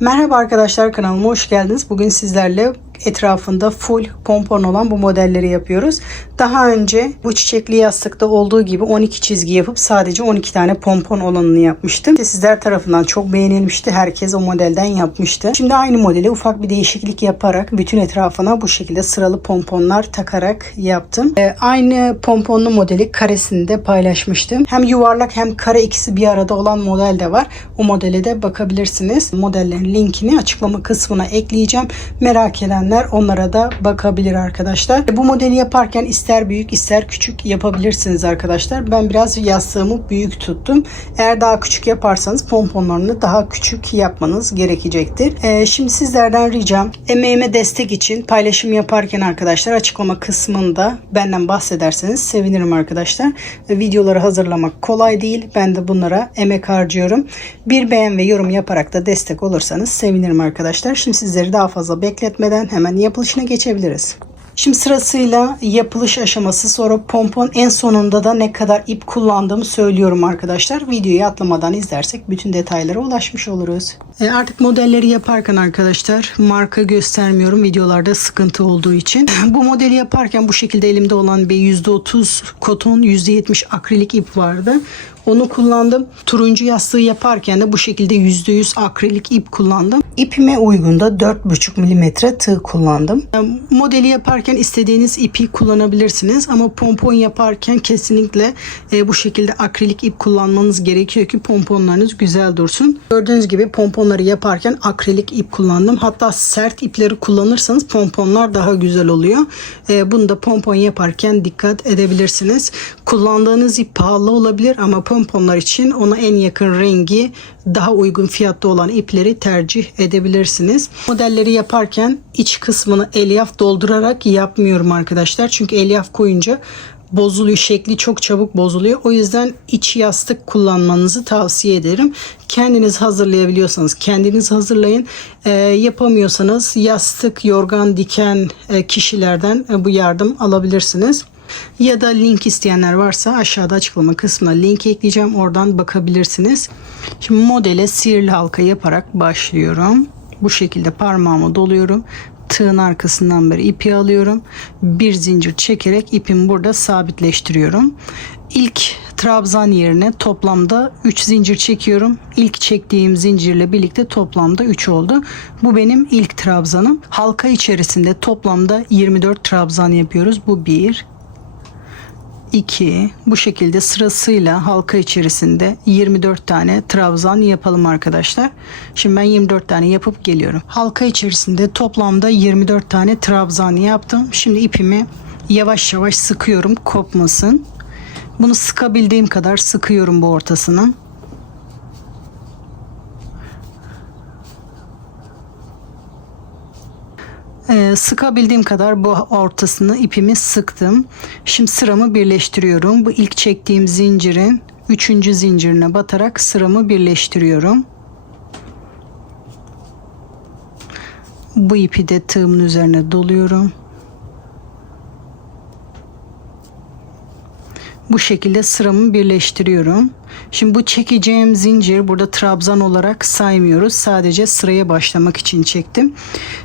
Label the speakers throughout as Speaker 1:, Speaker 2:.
Speaker 1: Merhaba arkadaşlar kanalıma hoş geldiniz. Bugün sizlerle etrafında full pompon olan bu modelleri yapıyoruz. Daha önce bu çiçekli yastıkta olduğu gibi 12 çizgi yapıp sadece 12 tane pompon olanını yapmıştım. Sizler tarafından çok beğenilmişti. Herkes o modelden yapmıştı. Şimdi aynı modeli ufak bir değişiklik yaparak bütün etrafına bu şekilde sıralı pomponlar takarak yaptım. Ee, aynı pomponlu modeli karesini de paylaşmıştım. Hem yuvarlak hem kare ikisi bir arada olan model de var. O modele de bakabilirsiniz. Modellerin linkini açıklama kısmına ekleyeceğim. Merak edenler onlara da bakabilir arkadaşlar. Bu modeli yaparken ister büyük ister küçük yapabilirsiniz arkadaşlar. Ben biraz yastığımı büyük tuttum. Eğer daha küçük yaparsanız pomponlarını daha küçük yapmanız gerekecektir. Ee, şimdi sizlerden ricam emeğime destek için paylaşım yaparken arkadaşlar açıklama kısmında benden bahsederseniz sevinirim arkadaşlar. Videoları hazırlamak kolay değil. Ben de bunlara emek harcıyorum. Bir beğen ve yorum yaparak da destek olursanız sevinirim arkadaşlar. Şimdi sizleri daha fazla bekletmeden hemen yapılışına geçebiliriz. Şimdi sırasıyla yapılış aşaması sonra pompon en sonunda da ne kadar ip kullandığımı söylüyorum arkadaşlar. Videoyu atlamadan izlersek bütün detaylara ulaşmış oluruz. E artık modelleri yaparken arkadaşlar marka göstermiyorum videolarda sıkıntı olduğu için. Bu modeli yaparken bu şekilde elimde olan bir %30 koton %70 akrilik ip vardı. Onu kullandım. Turuncu yastığı yaparken de bu şekilde %100 akrilik ip kullandım. İpime uygun da 4,5 mm tığ kullandım. Modeli yaparken istediğiniz ipi kullanabilirsiniz ama pompon yaparken kesinlikle e, bu şekilde akrilik ip kullanmanız gerekiyor ki pomponlarınız güzel dursun. Gördüğünüz gibi pomponları yaparken akrilik ip kullandım. Hatta sert ipleri kullanırsanız pomponlar daha güzel oluyor. E, bunu da pompon yaparken dikkat edebilirsiniz. Kullandığınız ip pahalı olabilir ama pomponlar için ona en yakın rengi daha uygun fiyatta olan ipleri tercih edebilirsiniz. Modelleri yaparken iç kısmını elyaf doldurarak yapmıyorum arkadaşlar. Çünkü elyaf koyunca bozuluyor. Şekli çok çabuk bozuluyor. O yüzden iç yastık kullanmanızı tavsiye ederim. Kendiniz hazırlayabiliyorsanız kendiniz hazırlayın. E, yapamıyorsanız yastık, yorgan diken e, kişilerden e, bu yardım alabilirsiniz. Ya da link isteyenler varsa aşağıda açıklama kısmına link ekleyeceğim. Oradan bakabilirsiniz. Şimdi modele sihirli halka yaparak başlıyorum. Bu şekilde parmağımı doluyorum. Tığın arkasından beri ipi alıyorum. Bir zincir çekerek ipimi burada sabitleştiriyorum. İlk trabzan yerine toplamda 3 zincir çekiyorum. İlk çektiğim zincirle birlikte toplamda 3 oldu. Bu benim ilk trabzanım. Halka içerisinde toplamda 24 trabzan yapıyoruz. Bu 1 2 bu şekilde sırasıyla halka içerisinde 24 tane trabzan yapalım arkadaşlar. Şimdi ben 24 tane yapıp geliyorum. Halka içerisinde toplamda 24 tane trabzan yaptım. Şimdi ipimi yavaş yavaş sıkıyorum kopmasın. Bunu sıkabildiğim kadar sıkıyorum bu ortasını. Ee, sıkabildiğim kadar bu ortasını ipimi sıktım. Şimdi sıramı birleştiriyorum. Bu ilk çektiğim zincirin üçüncü zincirine batarak sıramı birleştiriyorum. Bu ipi de tığımın üzerine doluyorum. Bu şekilde sıramı birleştiriyorum. Şimdi bu çekeceğim zincir burada trabzan olarak saymıyoruz. Sadece sıraya başlamak için çektim.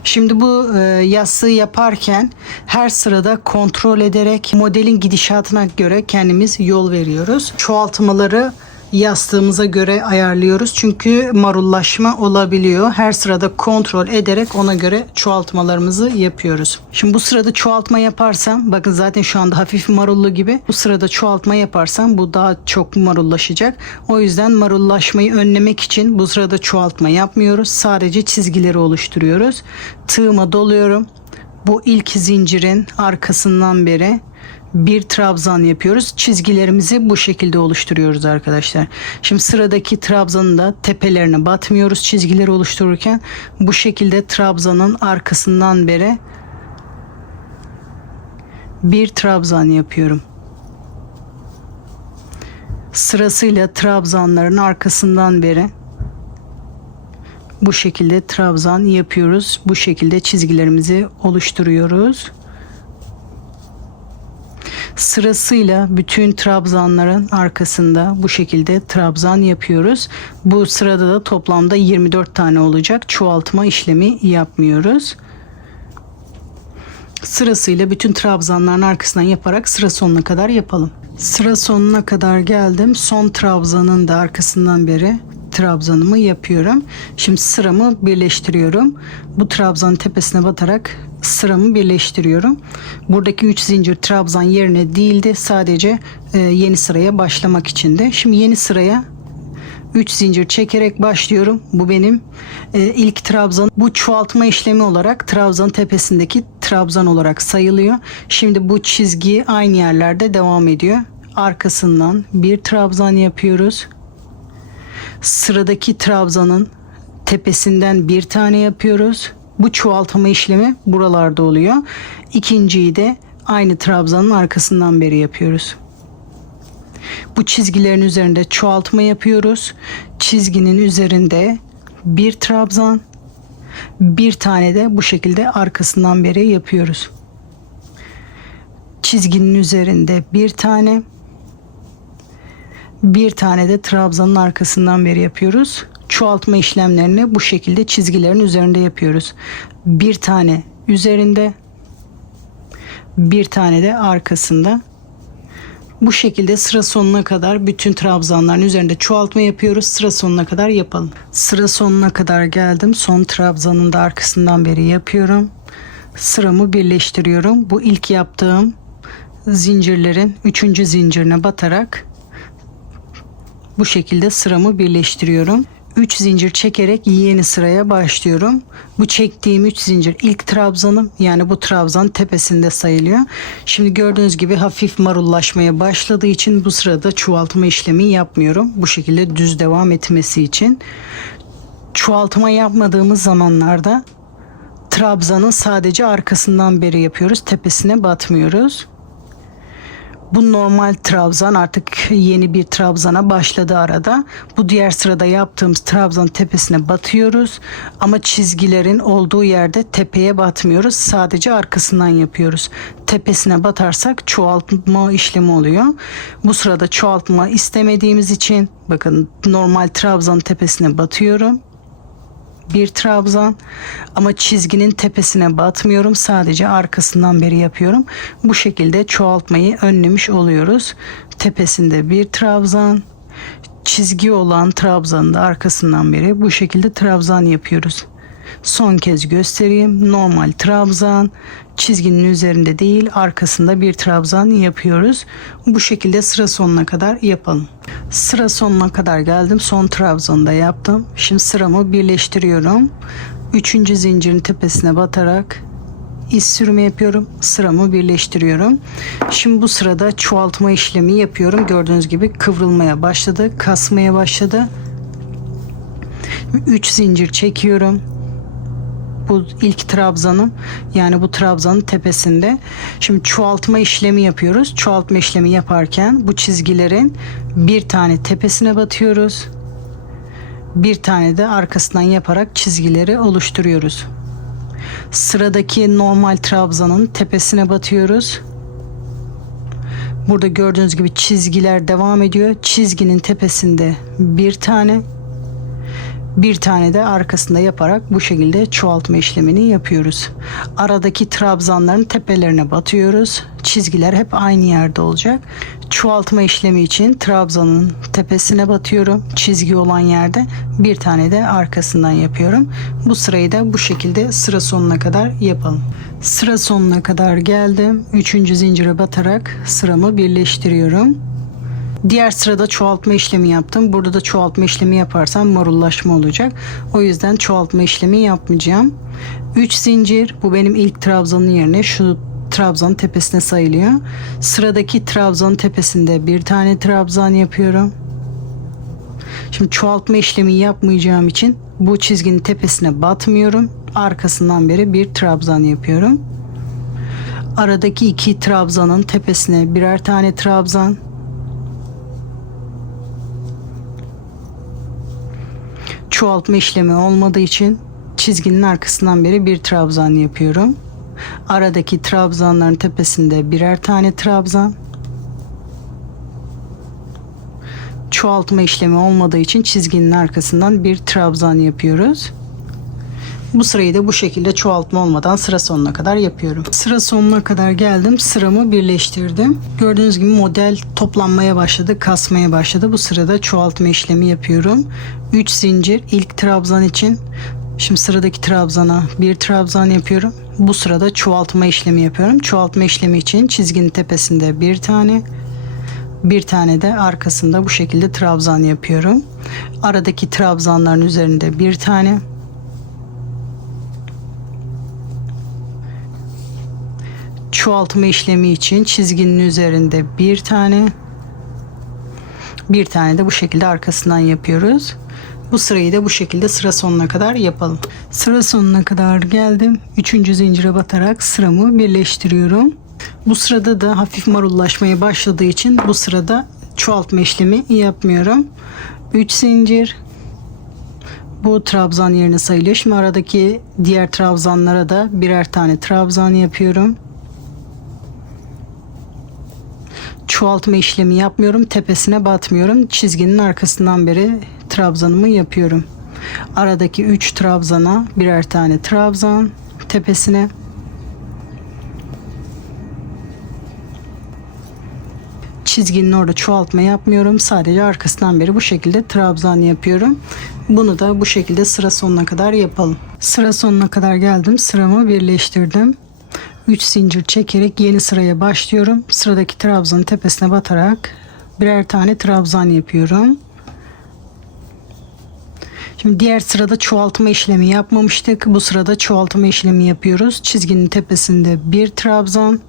Speaker 1: Şimdi bu e, yastığı yaparken her sırada kontrol ederek modelin gidişatına göre kendimiz yol veriyoruz. Çoğaltmaları yastığımıza göre ayarlıyoruz. Çünkü marullaşma olabiliyor. Her sırada kontrol ederek ona göre çoğaltmalarımızı yapıyoruz. Şimdi bu sırada çoğaltma yaparsam bakın zaten şu anda hafif marullu gibi. Bu sırada çoğaltma yaparsam bu daha çok marullaşacak. O yüzden marullaşmayı önlemek için bu sırada çoğaltma yapmıyoruz. Sadece çizgileri oluşturuyoruz. Tığıma doluyorum. Bu ilk zincirin arkasından beri bir trabzan yapıyoruz. Çizgilerimizi bu şekilde oluşturuyoruz arkadaşlar. Şimdi sıradaki trabzanın da tepelerine batmıyoruz çizgileri oluştururken. Bu şekilde trabzanın arkasından beri bir trabzan yapıyorum. Sırasıyla trabzanların arkasından beri bu şekilde trabzan yapıyoruz. Bu şekilde çizgilerimizi oluşturuyoruz. Sırasıyla bütün trabzanların arkasında bu şekilde trabzan yapıyoruz. Bu sırada da toplamda 24 tane olacak. Çoğaltma işlemi yapmıyoruz. Sırasıyla bütün trabzanların arkasından yaparak sıra sonuna kadar yapalım. Sıra sonuna kadar geldim. Son trabzanın da arkasından beri trabzanımı yapıyorum. Şimdi sıramı birleştiriyorum. Bu trabzanın tepesine batarak sıramı birleştiriyorum. Buradaki 3 zincir trabzan yerine değildi. Sadece e, yeni sıraya başlamak içindi. Şimdi yeni sıraya 3 zincir çekerek başlıyorum. Bu benim e, ilk trabzan. Bu çoğaltma işlemi olarak trabzan tepesindeki trabzan olarak sayılıyor. Şimdi bu çizgi aynı yerlerde devam ediyor. Arkasından bir trabzan yapıyoruz. Sıradaki trabzanın tepesinden bir tane yapıyoruz. Bu çoğaltma işlemi buralarda oluyor. İkinciyi de aynı trabzanın arkasından beri yapıyoruz. Bu çizgilerin üzerinde çoğaltma yapıyoruz. Çizginin üzerinde bir trabzan, bir tane de bu şekilde arkasından beri yapıyoruz. Çizginin üzerinde bir tane, bir tane de trabzanın arkasından beri yapıyoruz. Çoğaltma işlemlerini bu şekilde çizgilerin üzerinde yapıyoruz. Bir tane üzerinde, bir tane de arkasında. Bu şekilde sıra sonuna kadar bütün trabzanların üzerinde çoğaltma yapıyoruz. Sıra sonuna kadar yapalım. Sıra sonuna kadar geldim. Son trabzanın da arkasından beri yapıyorum. Sıramı birleştiriyorum. Bu ilk yaptığım zincirlerin üçüncü zincirine batarak bu şekilde sıramı birleştiriyorum. 3 zincir çekerek yeni sıraya başlıyorum. Bu çektiğim 3 zincir ilk trabzanım yani bu trabzan tepesinde sayılıyor. Şimdi gördüğünüz gibi hafif marullaşmaya başladığı için bu sırada çoğaltma işlemi yapmıyorum. Bu şekilde düz devam etmesi için. Çoğaltma yapmadığımız zamanlarda trabzanın sadece arkasından beri yapıyoruz. Tepesine batmıyoruz. Bu normal trabzan artık yeni bir trabzana başladı arada. Bu diğer sırada yaptığımız trabzan tepesine batıyoruz. Ama çizgilerin olduğu yerde tepeye batmıyoruz. Sadece arkasından yapıyoruz. Tepesine batarsak çoğaltma işlemi oluyor. Bu sırada çoğaltma istemediğimiz için bakın normal trabzan tepesine batıyorum bir trabzan ama çizginin tepesine batmıyorum. Sadece arkasından beri yapıyorum. Bu şekilde çoğaltmayı önlemiş oluyoruz. Tepesinde bir trabzan çizgi olan trabzanın da arkasından beri bu şekilde trabzan yapıyoruz. Son kez göstereyim. Normal trabzan çizginin üzerinde değil arkasında bir trabzan yapıyoruz bu şekilde sıra sonuna kadar yapalım Sıra sonuna kadar geldim. Son trabzanı da yaptım. Şimdi sıramı birleştiriyorum. Üçüncü zincirin tepesine batarak iz sürümü yapıyorum. Sıramı birleştiriyorum. Şimdi bu sırada çoğaltma işlemi yapıyorum. Gördüğünüz gibi kıvrılmaya başladı. Kasmaya başladı. 3 zincir çekiyorum bu ilk trabzanım yani bu trabzanın tepesinde. Şimdi çoğaltma işlemi yapıyoruz. Çoğaltma işlemi yaparken bu çizgilerin bir tane tepesine batıyoruz. Bir tane de arkasından yaparak çizgileri oluşturuyoruz. Sıradaki normal trabzanın tepesine batıyoruz. Burada gördüğünüz gibi çizgiler devam ediyor. Çizginin tepesinde bir tane bir tane de arkasında yaparak bu şekilde çoğaltma işlemini yapıyoruz. Aradaki trabzanların tepelerine batıyoruz. Çizgiler hep aynı yerde olacak. Çoğaltma işlemi için trabzanın tepesine batıyorum. Çizgi olan yerde bir tane de arkasından yapıyorum. Bu sırayı da bu şekilde sıra sonuna kadar yapalım. Sıra sonuna kadar geldim. Üçüncü zincire batarak sıramı birleştiriyorum. Diğer sırada çoğaltma işlemi yaptım. Burada da çoğaltma işlemi yaparsam marullaşma olacak. O yüzden çoğaltma işlemi yapmayacağım. 3 zincir bu benim ilk trabzanın yerine şu trabzan tepesine sayılıyor. Sıradaki trabzan tepesinde bir tane trabzan yapıyorum. Şimdi çoğaltma işlemi yapmayacağım için bu çizginin tepesine batmıyorum. Arkasından beri bir trabzan yapıyorum. Aradaki iki trabzanın tepesine birer tane trabzan çoğaltma işlemi olmadığı için çizginin arkasından beri bir trabzan yapıyorum. Aradaki trabzanların tepesinde birer tane trabzan. Çoğaltma işlemi olmadığı için çizginin arkasından bir trabzan yapıyoruz. Bu sırayı da bu şekilde çoğaltma olmadan sıra sonuna kadar yapıyorum. Sıra sonuna kadar geldim. Sıramı birleştirdim. Gördüğünüz gibi model toplanmaya başladı, kasmaya başladı. Bu sırada çoğaltma işlemi yapıyorum. 3 zincir ilk trabzan için. Şimdi sıradaki trabzana bir trabzan yapıyorum. Bu sırada çoğaltma işlemi yapıyorum. Çoğaltma işlemi için çizginin tepesinde bir tane, bir tane de arkasında bu şekilde trabzan yapıyorum. Aradaki trabzanların üzerinde bir tane, çoğaltma işlemi için çizginin üzerinde bir tane bir tane de bu şekilde arkasından yapıyoruz. Bu sırayı da bu şekilde sıra sonuna kadar yapalım. Sıra sonuna kadar geldim. Üçüncü zincire batarak sıramı birleştiriyorum. Bu sırada da hafif marullaşmaya başladığı için bu sırada çoğaltma işlemi yapmıyorum. 3 zincir bu trabzan yerine sayılıyor. Şimdi aradaki diğer trabzanlara da birer tane trabzan yapıyorum. Çoğaltma işlemi yapmıyorum. Tepesine batmıyorum. Çizginin arkasından beri trabzanımı yapıyorum. Aradaki 3 trabzana birer tane trabzan tepesine çizginin orada çoğaltma yapmıyorum. Sadece arkasından beri bu şekilde trabzan yapıyorum. Bunu da bu şekilde sıra sonuna kadar yapalım. Sıra sonuna kadar geldim. Sıramı birleştirdim. 3 zincir çekerek yeni sıraya başlıyorum. Sıradaki trabzanın tepesine batarak birer tane trabzan yapıyorum. Şimdi diğer sırada çoğaltma işlemi yapmamıştık. Bu sırada çoğaltma işlemi yapıyoruz. Çizginin tepesinde bir trabzan,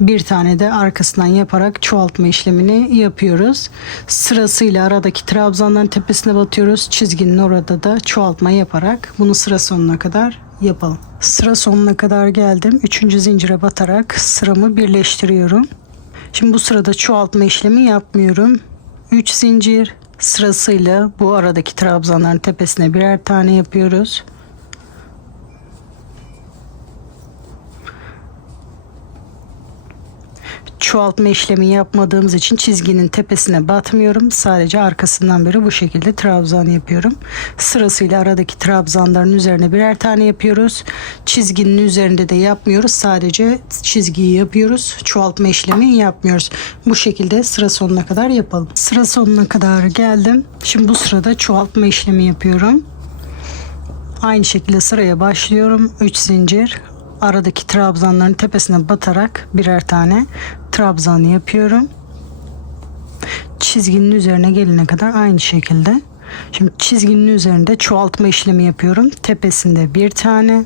Speaker 1: bir tane de arkasından yaparak çoğaltma işlemini yapıyoruz. Sırasıyla aradaki trabzanların tepesine batıyoruz. Çizginin orada da çoğaltma yaparak bunu sıra sonuna kadar yapalım. Sıra sonuna kadar geldim. Üçüncü zincire batarak sıramı birleştiriyorum. Şimdi bu sırada çoğaltma işlemi yapmıyorum. 3 zincir sırasıyla bu aradaki trabzanların tepesine birer tane yapıyoruz. Çoğaltma işlemi yapmadığımız için çizginin tepesine batmıyorum. Sadece arkasından beri bu şekilde trabzan yapıyorum. Sırasıyla aradaki trabzanların üzerine birer tane yapıyoruz. Çizginin üzerinde de yapmıyoruz. Sadece çizgiyi yapıyoruz. Çoğaltma işlemi yapmıyoruz. Bu şekilde sıra sonuna kadar yapalım. Sıra sonuna kadar geldim. Şimdi bu sırada çoğaltma işlemi yapıyorum. Aynı şekilde sıraya başlıyorum. 3 zincir aradaki trabzanların tepesine batarak birer tane trabzan yapıyorum. Çizginin üzerine gelene kadar aynı şekilde. Şimdi çizginin üzerinde çoğaltma işlemi yapıyorum. Tepesinde bir tane,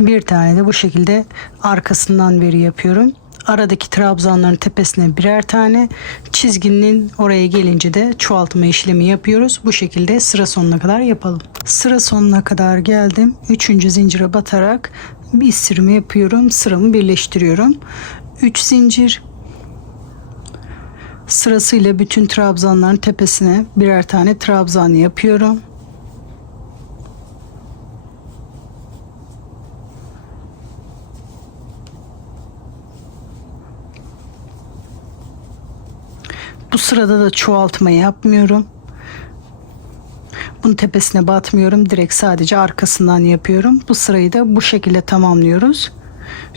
Speaker 1: bir tane de bu şekilde arkasından beri yapıyorum. Aradaki trabzanların tepesine birer tane, çizginin oraya gelince de çoğaltma işlemi yapıyoruz. Bu şekilde sıra sonuna kadar yapalım. Sıra sonuna kadar geldim. Üçüncü zincire batarak bir sürümü yapıyorum. Sıramı birleştiriyorum. 3 zincir sırasıyla bütün trabzanların tepesine birer tane trabzan yapıyorum. Bu sırada da çoğaltma yapmıyorum. Bunun tepesine batmıyorum. Direkt sadece arkasından yapıyorum. Bu sırayı da bu şekilde tamamlıyoruz.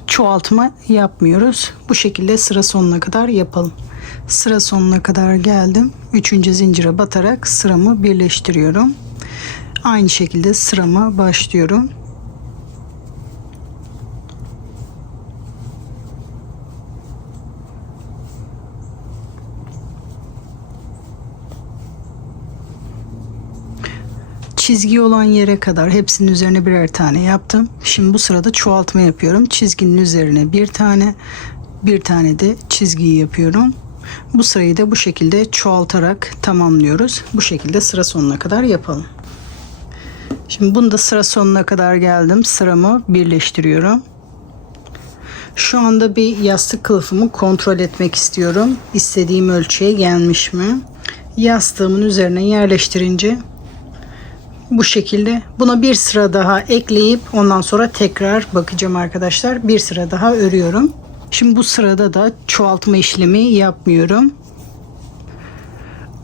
Speaker 1: Çoğaltma yapmıyoruz. Bu şekilde sıra sonuna kadar yapalım. Sıra sonuna kadar geldim. Üçüncü zincire batarak sıramı birleştiriyorum. Aynı şekilde sırama başlıyorum. Çizgi olan yere kadar hepsinin üzerine birer tane yaptım. Şimdi bu sırada çoğaltma yapıyorum. Çizginin üzerine bir tane, bir tane de çizgiyi yapıyorum. Bu sırayı da bu şekilde çoğaltarak tamamlıyoruz. Bu şekilde sıra sonuna kadar yapalım. Şimdi bunu da sıra sonuna kadar geldim. Sıramı birleştiriyorum. Şu anda bir yastık kılıfımı kontrol etmek istiyorum. İstediğim ölçüye gelmiş mi? Yastığımın üzerine yerleştirince bu şekilde. Buna bir sıra daha ekleyip ondan sonra tekrar bakacağım arkadaşlar. Bir sıra daha örüyorum. Şimdi bu sırada da çoğaltma işlemi yapmıyorum.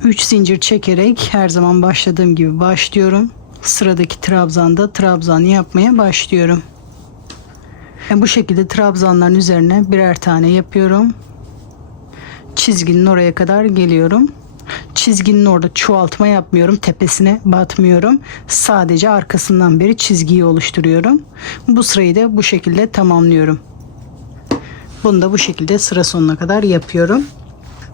Speaker 1: 3 zincir çekerek her zaman başladığım gibi başlıyorum. Sıradaki trabzanda trabzan yapmaya başlıyorum. Ben bu şekilde trabzanların üzerine birer tane yapıyorum. Çizginin oraya kadar geliyorum. Çizginin orada çoğaltma yapmıyorum. Tepesine batmıyorum. Sadece arkasından beri çizgiyi oluşturuyorum. Bu sırayı da bu şekilde tamamlıyorum. Bunu da bu şekilde sıra sonuna kadar yapıyorum.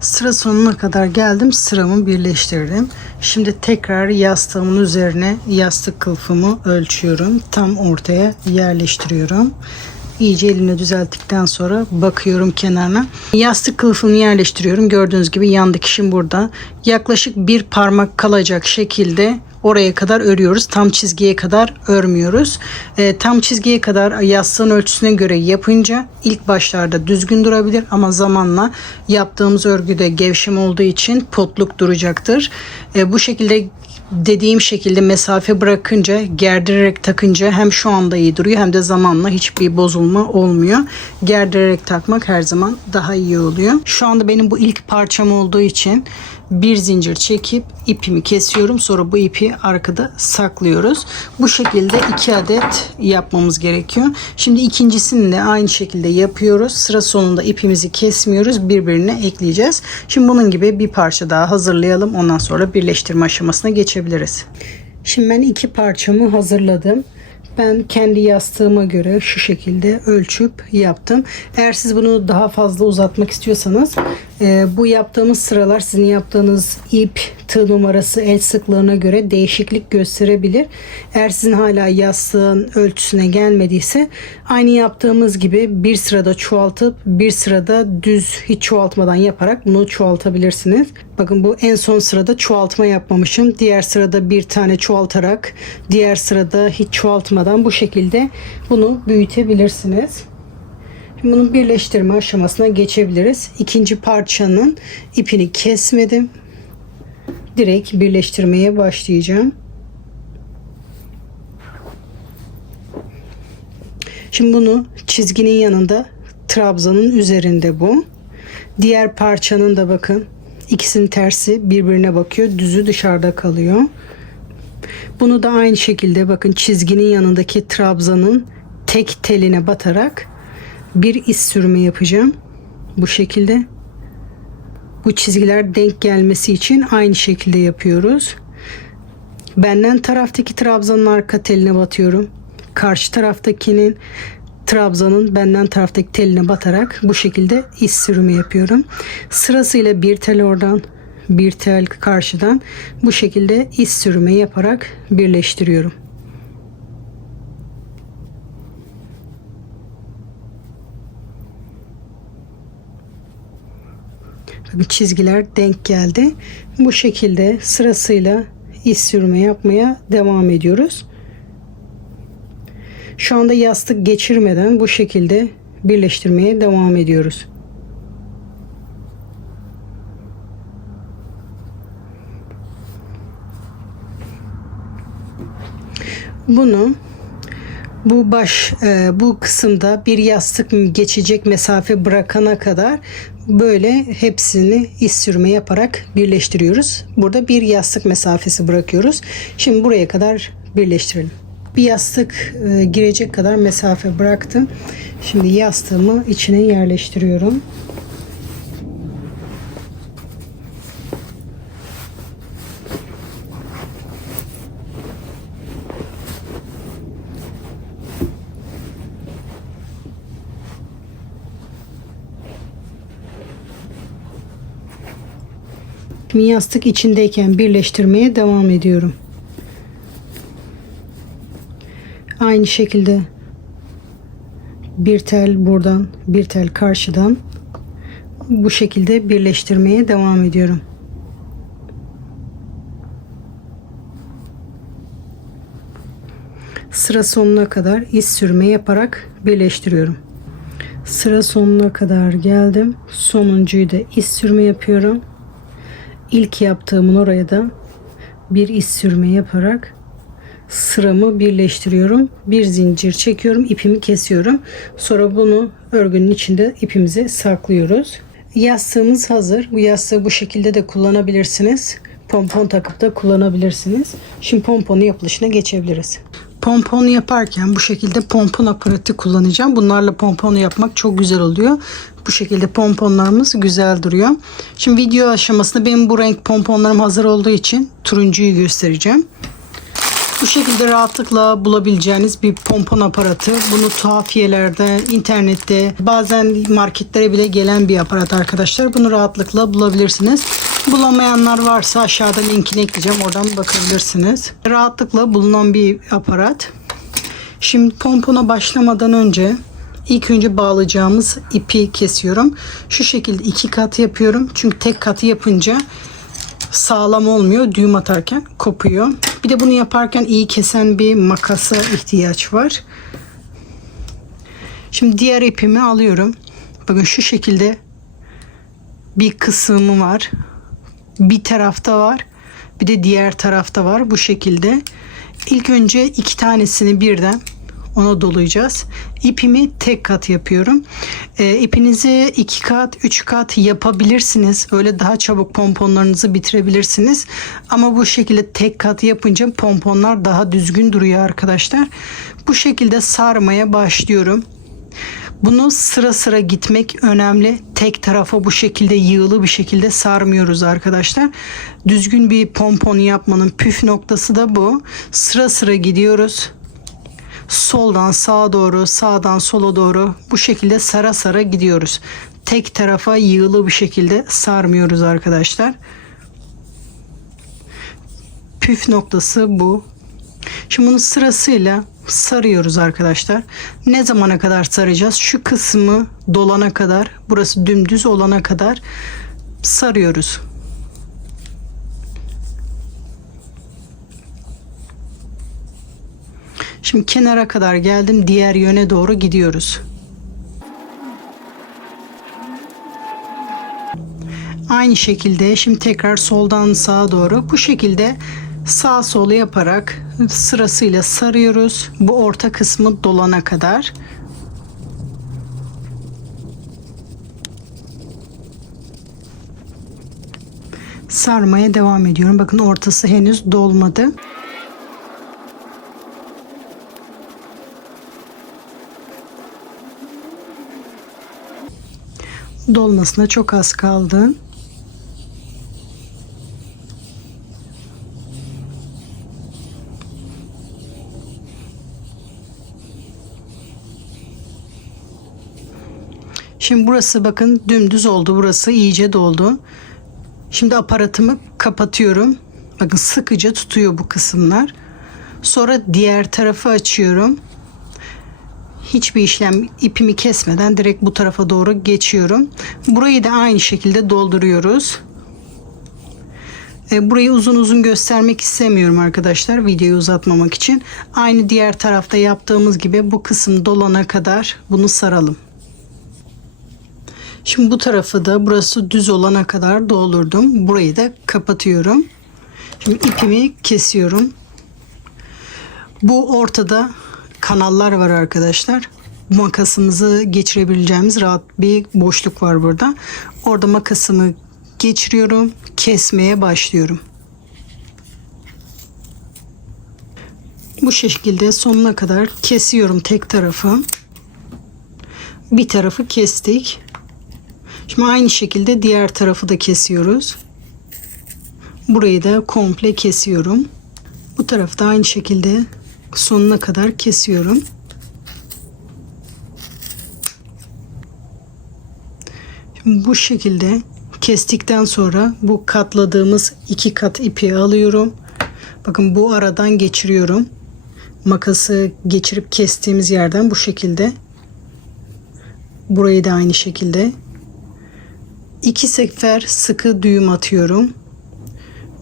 Speaker 1: Sıra sonuna kadar geldim. Sıramı birleştirdim. Şimdi tekrar yastığımın üzerine yastık kılıfımı ölçüyorum. Tam ortaya yerleştiriyorum. İyice elimle düzelttikten sonra bakıyorum kenarına. Yastık kılıfımı yerleştiriyorum. Gördüğünüz gibi yandaki işim burada. Yaklaşık bir parmak kalacak şekilde oraya kadar örüyoruz. Tam çizgiye kadar örmüyoruz. E, tam çizgiye kadar yastığın ölçüsüne göre yapınca ilk başlarda düzgün durabilir ama zamanla yaptığımız örgüde gevşem olduğu için potluk duracaktır. E, bu şekilde dediğim şekilde mesafe bırakınca gerdirerek takınca hem şu anda iyi duruyor hem de zamanla hiçbir bozulma olmuyor. Gerdirerek takmak her zaman daha iyi oluyor. Şu anda benim bu ilk parçam olduğu için bir zincir çekip ipimi kesiyorum. Sonra bu ipi arkada saklıyoruz. Bu şekilde iki adet yapmamız gerekiyor. Şimdi ikincisini de aynı şekilde yapıyoruz. Sıra sonunda ipimizi kesmiyoruz. Birbirine ekleyeceğiz. Şimdi bunun gibi bir parça daha hazırlayalım. Ondan sonra birleştirme aşamasına geçebiliriz. Şimdi ben iki parçamı hazırladım. Ben kendi yastığıma göre şu şekilde ölçüp yaptım. Eğer siz bunu daha fazla uzatmak istiyorsanız e, bu yaptığımız sıralar sizin yaptığınız ip, tığ numarası, el sıklığına göre değişiklik gösterebilir. Eğer sizin hala yastığın ölçüsüne gelmediyse aynı yaptığımız gibi bir sırada çoğaltıp bir sırada düz hiç çoğaltmadan yaparak bunu çoğaltabilirsiniz. Bakın bu en son sırada çoğaltma yapmamışım. Diğer sırada bir tane çoğaltarak diğer sırada hiç çoğaltmadan bu şekilde bunu büyütebilirsiniz. Bunun birleştirme aşamasına geçebiliriz. İkinci parçanın ipini kesmedim. Direkt birleştirmeye başlayacağım. Şimdi bunu çizginin yanında trabzanın üzerinde bu. Diğer parçanın da bakın ikisinin tersi birbirine bakıyor. Düzü dışarıda kalıyor. Bunu da aynı şekilde bakın çizginin yanındaki trabzanın tek teline batarak bir iz sürme yapacağım. Bu şekilde. Bu çizgiler denk gelmesi için aynı şekilde yapıyoruz. Benden taraftaki trabzanın arka teline batıyorum. Karşı taraftakinin trabzanın benden taraftaki teline batarak bu şekilde iz sürümü yapıyorum. Sırasıyla bir tel oradan bir tel karşıdan bu şekilde iz sürümü yaparak birleştiriyorum. Çizgiler denk geldi. Bu şekilde sırasıyla iz sürme yapmaya devam ediyoruz. Şu anda yastık geçirmeden bu şekilde birleştirmeye devam ediyoruz. Bunu bu baş e, bu kısımda bir yastık geçecek mesafe bırakana kadar böyle hepsini iz sürme yaparak birleştiriyoruz. Burada bir yastık mesafesi bırakıyoruz. Şimdi buraya kadar birleştirelim. Bir yastık e, girecek kadar mesafe bıraktım. Şimdi yastığımı içine yerleştiriyorum. Şimdi yastık içindeyken birleştirmeye devam ediyorum. Aynı şekilde bir tel buradan, bir tel karşıdan bu şekilde birleştirmeye devam ediyorum. Sıra sonuna kadar iz sürme yaparak birleştiriyorum. Sıra sonuna kadar geldim. Sonuncuyu da iz sürme yapıyorum. İlk yaptığımın oraya da bir iz sürme yaparak sıramı birleştiriyorum. Bir zincir çekiyorum, ipimi kesiyorum. Sonra bunu örgünün içinde ipimizi saklıyoruz. Yastığımız hazır. Bu yastığı bu şekilde de kullanabilirsiniz. Pompon takıp da kullanabilirsiniz. Şimdi pomponun yapılışına geçebiliriz. Pomponu yaparken bu şekilde pompon aparatı kullanacağım. Bunlarla pomponu yapmak çok güzel oluyor. Bu şekilde pomponlarımız güzel duruyor. Şimdi video aşamasında benim bu renk pomponlarım hazır olduğu için turuncuyu göstereceğim. Bu şekilde rahatlıkla bulabileceğiniz bir pompon aparatı. Bunu tuhafiyelerde, internette, bazen marketlere bile gelen bir aparat arkadaşlar. Bunu rahatlıkla bulabilirsiniz. Bulamayanlar varsa aşağıda linkini ekleyeceğim. Oradan bakabilirsiniz. Rahatlıkla bulunan bir aparat. Şimdi pompona başlamadan önce ilk önce bağlayacağımız ipi kesiyorum. Şu şekilde iki kat yapıyorum. Çünkü tek katı yapınca sağlam olmuyor. Düğüm atarken kopuyor. Bir de bunu yaparken iyi kesen bir makasa ihtiyaç var. Şimdi diğer ipimi alıyorum. Bakın şu şekilde bir kısmı var. Bir tarafta var. Bir de diğer tarafta var. Bu şekilde. İlk önce iki tanesini birden ona dolayacağız. İpimi tek kat yapıyorum. E, ipinizi iki kat, üç kat yapabilirsiniz. Öyle daha çabuk pomponlarınızı bitirebilirsiniz. Ama bu şekilde tek kat yapınca pomponlar daha düzgün duruyor arkadaşlar. Bu şekilde sarmaya başlıyorum. Bunu sıra sıra gitmek önemli. Tek tarafa bu şekilde yığılı bir şekilde sarmıyoruz arkadaşlar. Düzgün bir pompon yapmanın püf noktası da bu. Sıra sıra gidiyoruz soldan sağa doğru, sağdan sola doğru bu şekilde sara sara gidiyoruz. Tek tarafa yığılı bir şekilde sarmıyoruz arkadaşlar. Püf noktası bu. Şimdi bunu sırasıyla sarıyoruz arkadaşlar. Ne zamana kadar saracağız? Şu kısmı dolana kadar, burası dümdüz olana kadar sarıyoruz. Şimdi kenara kadar geldim. Diğer yöne doğru gidiyoruz. Aynı şekilde şimdi tekrar soldan sağa doğru bu şekilde sağ sol yaparak sırasıyla sarıyoruz. Bu orta kısmı dolana kadar. Sarmaya devam ediyorum. Bakın ortası henüz dolmadı. Dolmasına çok az kaldı. Şimdi burası bakın dümdüz oldu. Burası iyice doldu. Şimdi aparatımı kapatıyorum. Bakın sıkıca tutuyor bu kısımlar. Sonra diğer tarafı açıyorum hiçbir işlem ipimi kesmeden direkt bu tarafa doğru geçiyorum. Burayı da aynı şekilde dolduruyoruz. E, burayı uzun uzun göstermek istemiyorum arkadaşlar videoyu uzatmamak için. Aynı diğer tarafta yaptığımız gibi bu kısım dolana kadar bunu saralım. Şimdi bu tarafı da burası düz olana kadar doldurdum. Burayı da kapatıyorum. Şimdi ipimi kesiyorum. Bu ortada kanallar var arkadaşlar. Makasımızı geçirebileceğimiz rahat bir boşluk var burada. Orada makasımı geçiriyorum. Kesmeye başlıyorum. Bu şekilde sonuna kadar kesiyorum tek tarafı. Bir tarafı kestik. Şimdi aynı şekilde diğer tarafı da kesiyoruz. Burayı da komple kesiyorum. Bu tarafı da aynı şekilde sonuna kadar kesiyorum. Şimdi bu şekilde kestikten sonra bu katladığımız iki kat ipi alıyorum. Bakın bu aradan geçiriyorum. Makası geçirip kestiğimiz yerden bu şekilde. Burayı da aynı şekilde. İki sefer sıkı düğüm atıyorum.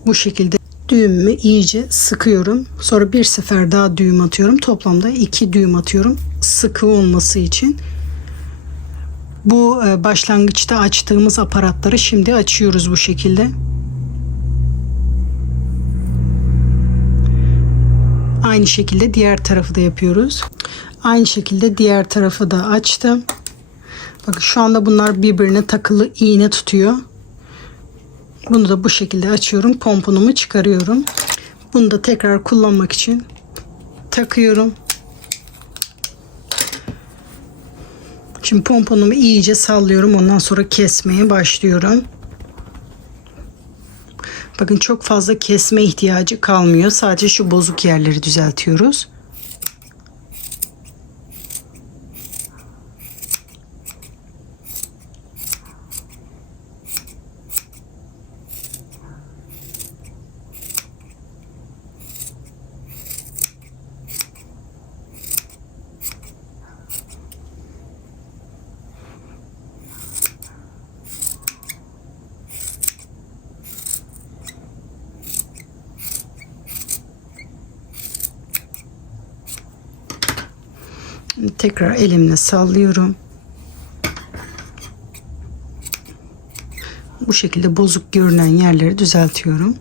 Speaker 1: Bu şekilde düğümümü iyice sıkıyorum. Sonra bir sefer daha düğüm atıyorum. Toplamda iki düğüm atıyorum. Sıkı olması için. Bu e, başlangıçta açtığımız aparatları şimdi açıyoruz bu şekilde. Aynı şekilde diğer tarafı da yapıyoruz. Aynı şekilde diğer tarafı da açtım. Bakın şu anda bunlar birbirine takılı iğne tutuyor. Bunu da bu şekilde açıyorum. Pomponumu çıkarıyorum. Bunu da tekrar kullanmak için takıyorum. Şimdi pomponumu iyice sallıyorum. Ondan sonra kesmeye başlıyorum. Bakın çok fazla kesme ihtiyacı kalmıyor. Sadece şu bozuk yerleri düzeltiyoruz. Tekrar elimle sallıyorum. Bu şekilde bozuk görünen yerleri düzeltiyorum.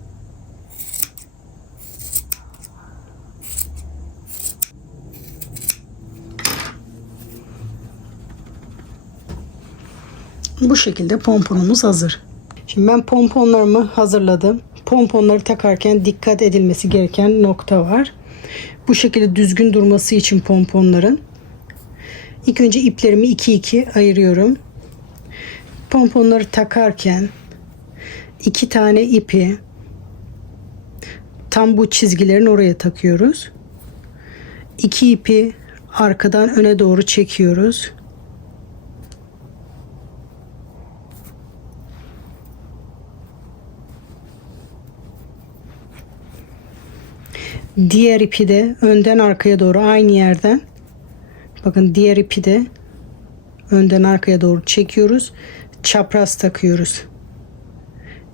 Speaker 1: Bu şekilde pomponumuz hazır. Şimdi ben pomponlarımı hazırladım. Pomponları takarken dikkat edilmesi gereken nokta var. Bu şekilde düzgün durması için pomponların ilk önce iplerimi 2 2 ayırıyorum. Pomponları takarken iki tane ipi tam bu çizgilerin oraya takıyoruz. İki ipi arkadan öne doğru çekiyoruz. Diğer ipi de önden arkaya doğru aynı yerden bakın diğer ipi de önden arkaya doğru çekiyoruz. Çapraz takıyoruz.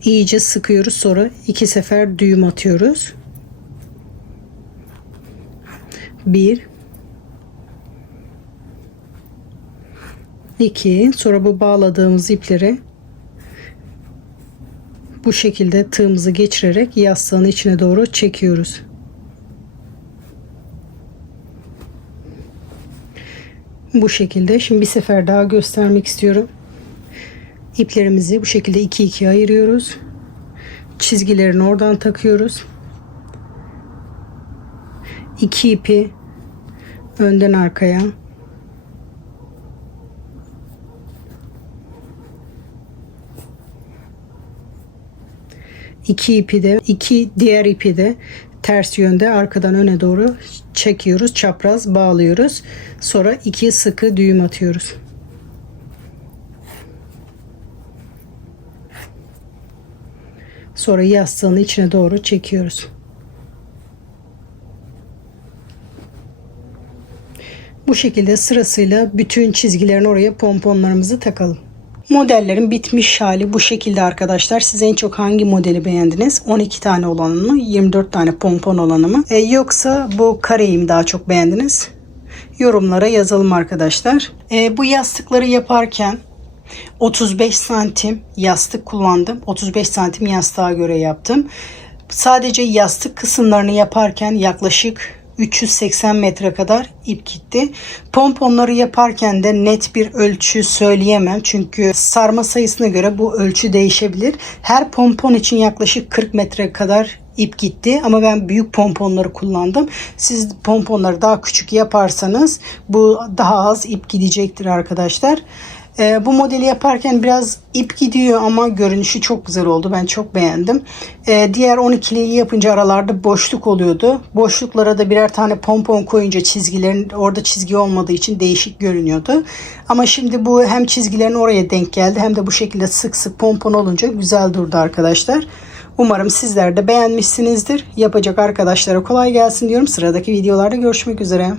Speaker 1: İyice sıkıyoruz. Sonra iki sefer düğüm atıyoruz. Bir iki sonra bu bağladığımız ipleri bu şekilde tığımızı geçirerek yastığın içine doğru çekiyoruz. Bu şekilde. Şimdi bir sefer daha göstermek istiyorum. İplerimizi bu şekilde iki ikiye ayırıyoruz. Çizgilerini oradan takıyoruz. İki ipi önden arkaya iki ipi de iki diğer ipi de ters yönde arkadan öne doğru çekiyoruz. Çapraz bağlıyoruz. Sonra iki sıkı düğüm atıyoruz. Sonra yastığın içine doğru çekiyoruz. Bu şekilde sırasıyla bütün çizgilerin oraya pomponlarımızı takalım. Modellerin bitmiş hali bu şekilde arkadaşlar. Siz en çok hangi modeli beğendiniz? 12 tane olanı mı? 24 tane pompon olanı mı? E, yoksa bu kareyi mi daha çok beğendiniz? Yorumlara yazalım arkadaşlar. E, bu yastıkları yaparken 35 santim yastık kullandım. 35 santim yastığa göre yaptım. Sadece yastık kısımlarını yaparken yaklaşık 380 metre kadar ip gitti. Pomponları yaparken de net bir ölçü söyleyemem. Çünkü sarma sayısına göre bu ölçü değişebilir. Her pompon için yaklaşık 40 metre kadar ip gitti ama ben büyük pomponları kullandım. Siz pomponları daha küçük yaparsanız bu daha az ip gidecektir arkadaşlar. E, bu modeli yaparken biraz ip gidiyor ama görünüşü çok güzel oldu. Ben çok beğendim. E, diğer 12'liyi yapınca aralarda boşluk oluyordu. Boşluklara da birer tane pompon koyunca çizgilerin orada çizgi olmadığı için değişik görünüyordu. Ama şimdi bu hem çizgilerin oraya denk geldi hem de bu şekilde sık sık pompon olunca güzel durdu arkadaşlar. Umarım sizler de beğenmişsinizdir. Yapacak arkadaşlara kolay gelsin diyorum. Sıradaki videolarda görüşmek üzere.